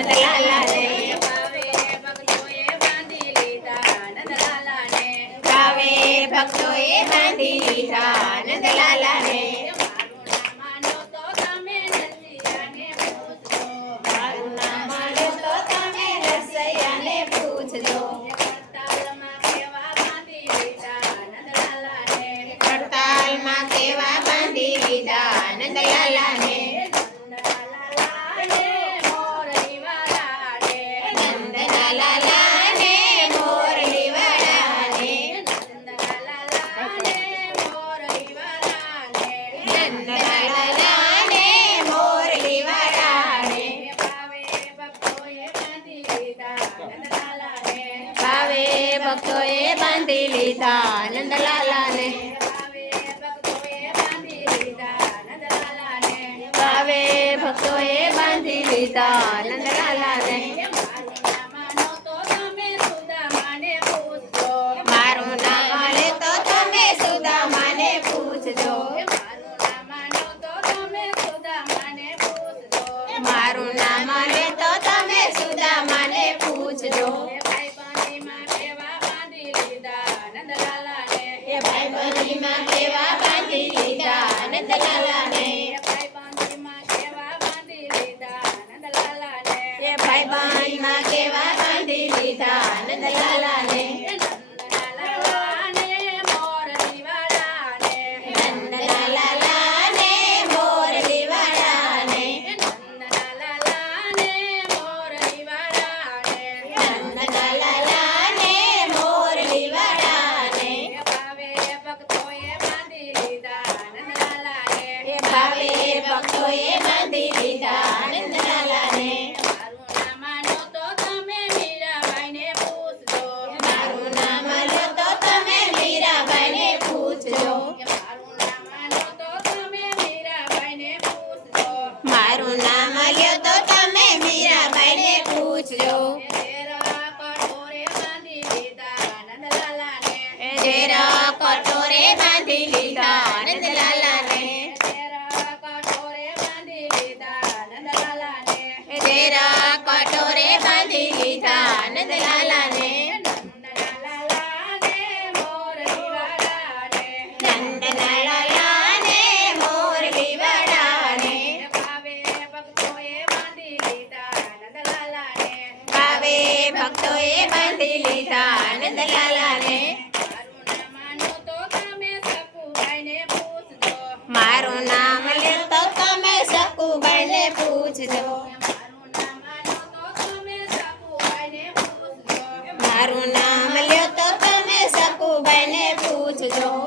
નંદલાલા ને ભાવે ભક્તોએ બાંધી લીધા નંદલાલા ને મારું નામ લો તો તમે રસૈયાને પૂછજો હડતાલમાં કેવા બાંધી લીધા નંદલાલા ને ભક્તોએ બાંધી લીધા નંદલાલા ને ભાવે ભક્તોએ બાંધી લીધા નંદલાલા ને મારું નામ લે તો તમે સુદામાને પૂછજો મારું નામ લે તો તમે સુદામાને પૂછજો ભાઈબંધીમાં કેવા બાંધી લીધા નંદલાલા ને ભાઈબંધીમાં કેવા બાંધી લીધા નંદલાલા ને ભક્તોએ બાંધી લીધા નંદલાલા ને મારું નામ લો તો તમે મીરાબાઈને પૂછજો મારું નામ લ્યો તો તમે મીરાબાઈને પૂછજો જેરા કટોરે બાંધી લીધા નંદલાલા ને તેરા કટોરે બાંધી લીધા નંદલાલા ને નંદલાલા ને મોરલી વાળા ને ભાવે ભક્તોએ બાંધી લીધા નંદલાલા ને મારું નામ લે તો તમે સકુબાઈને પૂછજો મારું નામ લ્યો તો તમે સકુબાઈને પૂછજો